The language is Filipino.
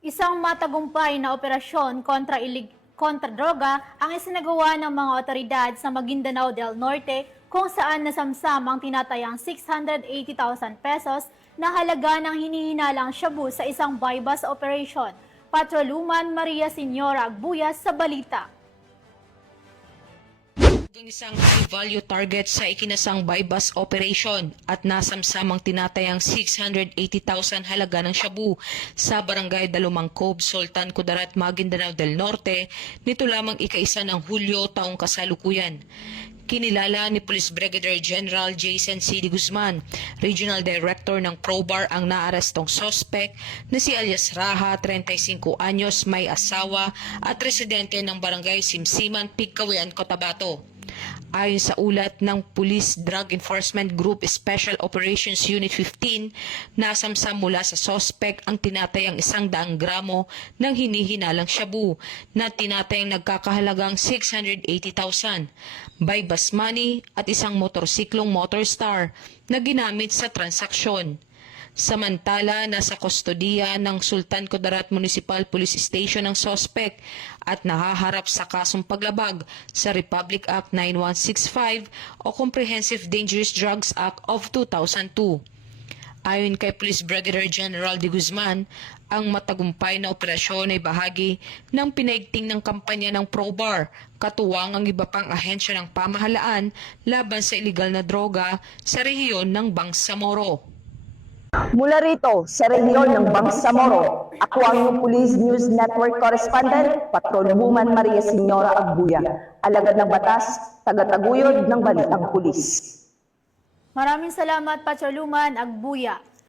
Isang matagumpay na operasyon kontra droga ang isinagawa ng mga otoridad sa Maguindanao del Norte kung saan nasamsam ang tinatayang 680,000 pesos na halaga ng hinihinalang shabu sa isang buy-bust operation. Patroluman Maria Senyora Agbuyas sa balita. Isang high-value target sa ikinasang buy-bust operation at nasamsamang tinatayang 680,000 halaga ng shabu sa barangay Dalumang Cove, Sultan Kudarat, Maguindanao del Norte nito lamang ika-1 ng Hulyo taong kasalukuyan. Kinilala ni Police Brigadier General Jason C. D. Guzman, Regional Director ng ProBar, ang naarestong sospek na si alias Raha, 35 anyos, may asawa at residente ng barangay Simsiman, Pigcawian, Cotabato. Ayon sa ulat ng Police Drug Enforcement Group Special Operations Unit 15, nasamsam mula sa sospek ang tinatayang 100 gramo ng hinihinalang shabu na tinatayang nagkakahalagang 680,000, buy-bust money at isang motorsiklong Motorstar na ginamit sa transaksyon. Samantala, nasa kustodiya ng Sultan Kudarat Municipal Police Station ang sospek at nahaharap sa kasong paglabag sa Republic Act 9165 o Comprehensive Dangerous Drugs Act of 2002. Ayon kay Police Brigadier General De Guzman, ang matagumpay na operasyon ay bahagi ng pinaigting ng kampanya ng ProBar, katuwang ang iba pang ahensya ng pamahalaan laban sa iligal na droga sa rehiyon ng Bangsamoro. Mula rito sa rehiyon ng Bangsamoro, ako ang iyong Police News Network Correspondent, Patrolwoman Maria Senyora Agbuya, alagad ng batas, tagataguyod ng balitang pulis. Maraming salamat, Patroluman Agbuya.